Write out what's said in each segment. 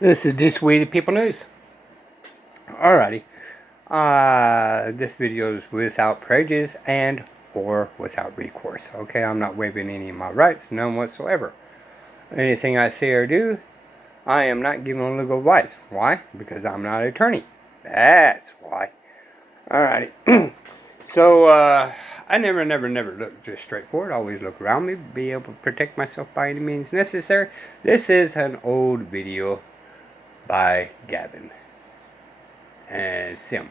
This is just We the People News. Alrighty. This video is without prejudice and or without recourse. Okay, I'm not waiving any of my rights, none whatsoever. Anything I say or do, I am not giving legal advice. Why? Because I'm not an attorney. That's why. Alrighty. So, I never look just straight forward. I always look around me, be able to protect myself by any means necessary. This is an old video by Gavin and Sim.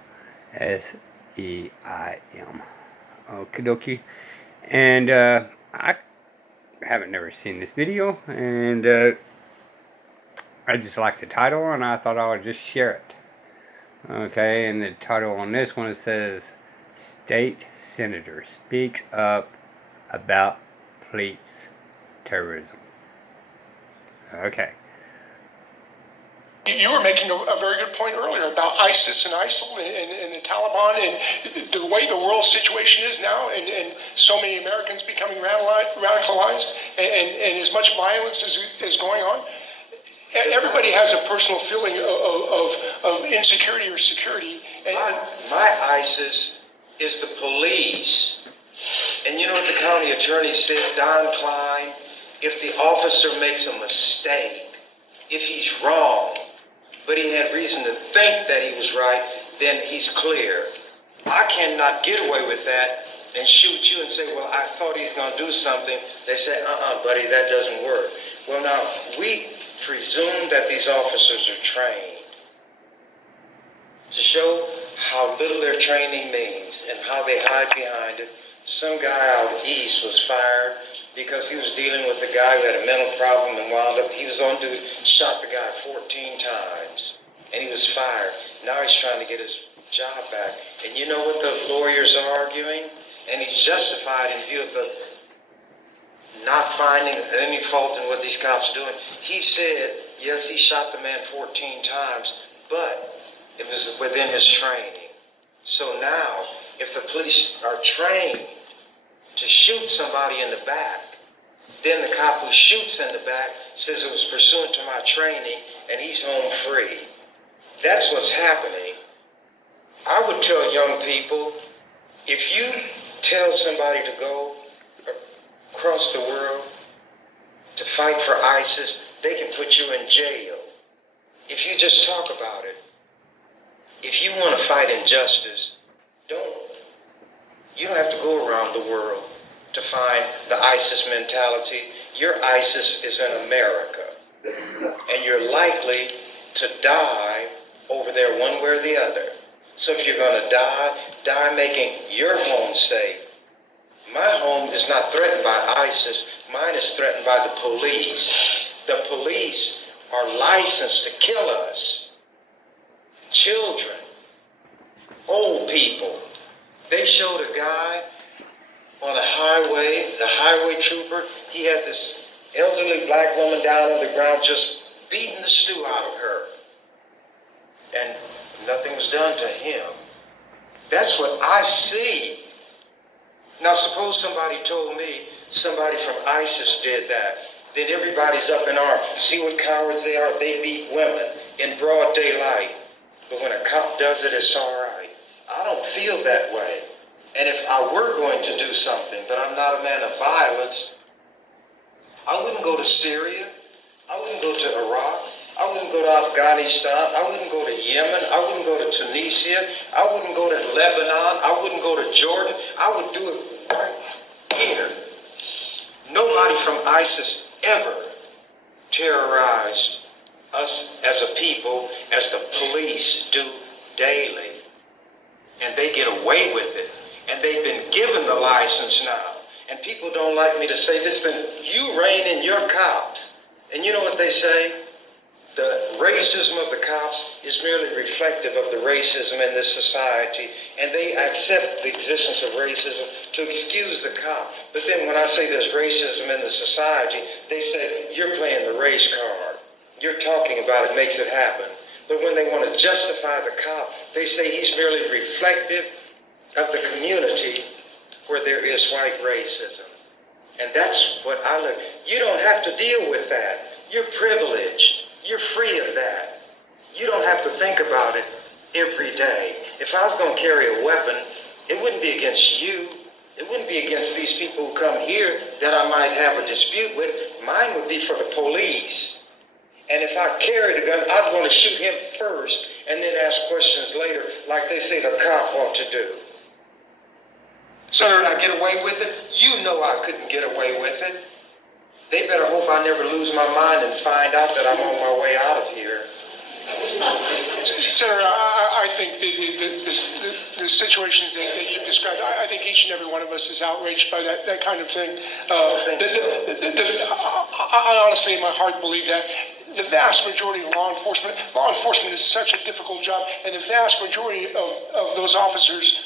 S-E-I-M. Okie dokie. And I haven't never seen this video, and I just like the title, and I thought I would just share it. Okay, and the title on this one, it says, State Senator Speaks Up About Police Terrorism. Okay. You were making a very good point earlier about ISIS and ISIL and the Taliban and the way the world situation is now, and so many Americans becoming radicalized, and as much violence is going on. Everybody has a personal feeling of insecurity or security. My ISIS is the police. And you know what the county attorney said, Don Klein? If the officer makes a mistake, if he's wrong, but he had reason to think that he was right, then he's clear. I cannot get away with that and shoot you and say, well, I thought he's going to do something. They say, buddy, that doesn't work. Well, now, we presume that these officers are trained to show how little their training means and how they hide behind it. Some guy out east was fired because he was dealing with a guy who had a mental problem and wound up, he was on duty, shot the guy 14 times, and he was fired. Now he's trying to get his job back. And you know what the lawyers are arguing? And he's justified in view of the not finding any fault in what these cops are doing. He said, yes, he shot the man 14 times, but it was within his training. So now, if the police are trained to shoot somebody in the back, then the cop who shoots in the back says it was pursuant to my training and he's home free. That's what's happening. I would tell young people, if you tell somebody to go across the world to fight for ISIS, they can put you in jail. If you just talk about it, if you want to fight injustice, you don't have to go around the world to find the ISIS mentality. Your ISIS is in America, and you're likely to die over there one way or the other. So if you're going to die making your home safe. My home is not threatened by ISIS. Mine is threatened by the police. The police are licensed to kill us. Children, old people. They showed a guy on a highway, the highway trooper. He had this elderly black woman down on the ground just beating the stew out of her. And nothing was done to him. That's what I see. Now suppose somebody told me somebody from ISIS did that. Then everybody's up in arms. See what cowards they are? They beat women in broad daylight. But when a cop does it, it's all right. I don't feel that way. And if I were going to do something, but I'm not a man of violence, I wouldn't go to Syria. I wouldn't go to Iraq. I wouldn't go to Afghanistan. I wouldn't go to Yemen. I wouldn't go to Tunisia. I wouldn't go to Lebanon. I wouldn't go to Jordan. I would do it right here. Nobody from ISIS ever terrorized us as a people as the police do daily. And they get away with it. And they've been given the license now. And people don't like me to say this, but you rein in your cops. And you know what they say? The racism of the cops is merely reflective of the racism in this society, and they accept the existence of racism to excuse the cop. But then when I say there's racism in the society, they say, you're playing the race card. You're talking about it makes it happen. But when they want to justify the cop, they say he's merely reflective of the community where there is white racism. And that's what I look. You don't have to deal with that. You're privileged. You're free of that. If I was going to carry a weapon, it wouldn't be against you. It wouldn't be against these people who come here that I might have a dispute with. Mine would be for the police. And if I carried a gun, I'd want to shoot him first and then ask questions later, like they say the cop ought to do. So did I get away with it? You know I couldn't get away with it. They better hope I never lose my mind and find out that I'm on my way out of here. Senator, I think the situations that you've described, I think each and every one of us is outraged by that kind of thing. I honestly, in my heart, believe that. The vast majority of law enforcement is such a difficult job, and the vast majority of those officers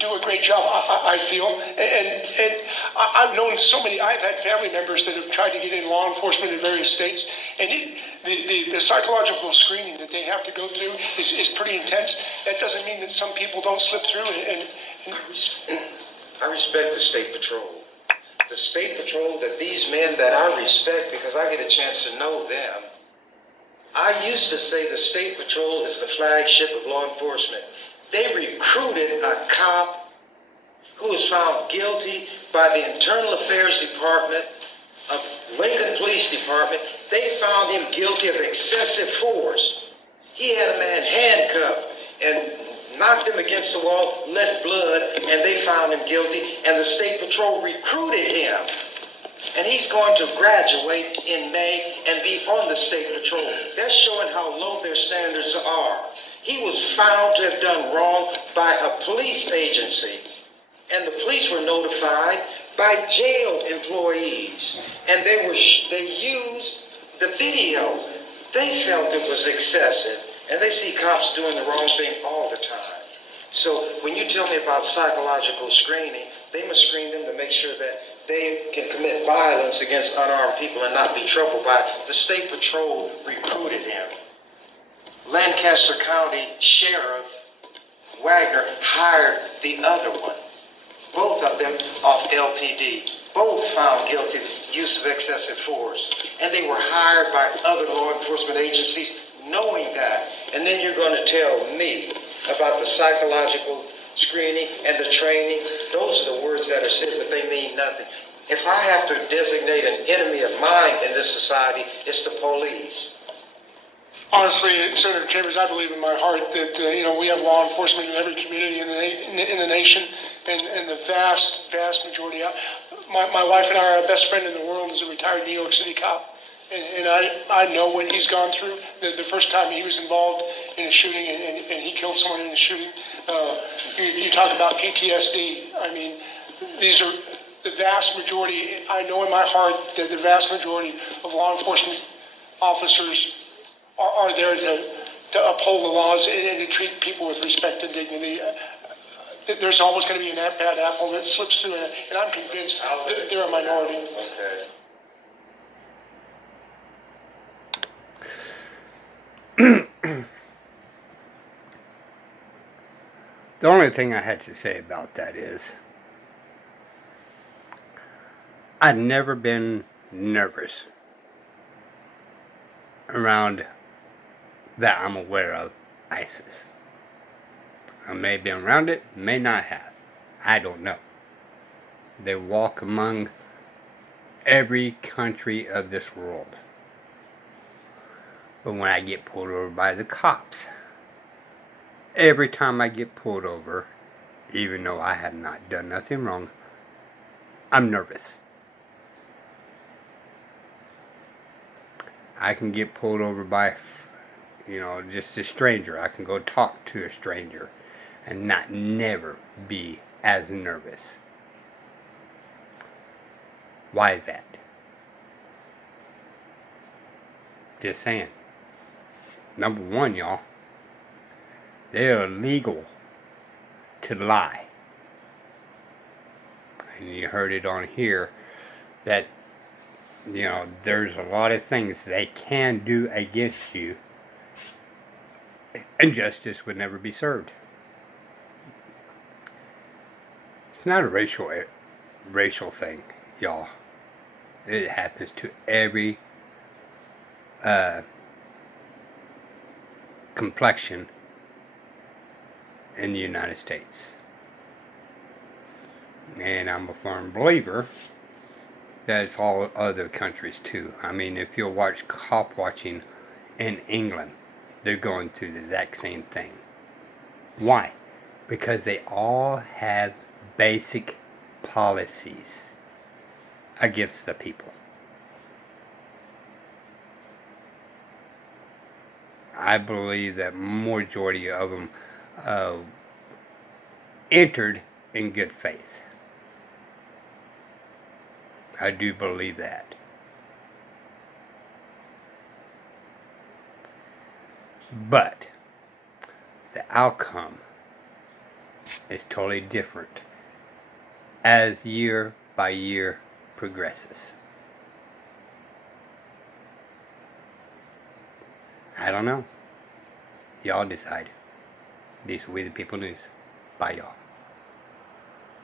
do a great job, I feel. And I've known so many, I've had family members that have tried to get in law enforcement in various states, and the psychological screening that they have to go through is pretty intense. That doesn't mean that some people don't slip through. I respect the State Patrol. The State Patrol, that these men that I respect because I get a chance to know them. I used to say the State Patrol is the flagship of law enforcement. They recruited a cop who was found guilty by the Internal Affairs Department of Lincoln Police Department. They found him guilty of excessive force. He had a man handcuffed and knocked him against the wall, left blood, and they found him guilty, and the State Patrol recruited him. And he's going to graduate in May and be on the State Patrol. That's showing how low their standards are. He was found to have done wrong by a police agency, and the police were notified by jail employees, and they used the video. They felt it was excessive, and they see cops doing the wrong thing all the time. So when you tell me about psychological screening, they must screen them to make sure that they can commit violence against unarmed people and not be troubled by it. The State Patrol recruited him. Lancaster County Sheriff Wagner hired the other one. Both of them off LPD. Both found guilty of use of excessive force. And they were hired by other law enforcement agencies knowing that. And then you're going to tell me about the psychological screening and the training. Those are the words that are said, but they mean nothing. If I have to designate an enemy of mine in this society, it's the police. Honestly, Senator Chambers, I believe in my heart that we have law enforcement in every community in the nation, and the vast majority. My wife and I, our best friend in the world is a retired New York City cop, and I know what he's gone through. The first time he was involved in a shooting and he killed someone in a shooting. You talk about PTSD. I mean, these are the vast majority. I know in my heart that the vast majority of law enforcement officers are there to uphold the laws and to treat people with respect and dignity. There's always going to be a bad apple that slips through, and I'm convinced that they're a minority. Okay. The only thing I had to say about that is I've never been nervous around that I'm aware of ISIS. I may have been around it, may not have. I don't know. They walk among every country of this world. But when I get pulled over by the cops, every time I get pulled over, even though I have not done nothing wrong, I'm nervous. I can get pulled over by, just a stranger. I can go talk to a stranger and never be as nervous. Why is that? Just saying. Number one, y'all, they're illegal to lie. And you heard it on here that there's a lot of things they can do against you, and justice would never be served. It's not a racial thing, y'all. It happens to every complexion in the United States. And I'm a firm believer that it's all other countries too. I mean, if you'll watch cop watching in England, they're going through the exact same thing. Why? Because they all have basic policies against the people. I believe that majority of them entered in good faith. I do believe that. But the outcome is totally different as year by year progresses. I don't know. Y'all decide. This is We the People News. Bye, y'all.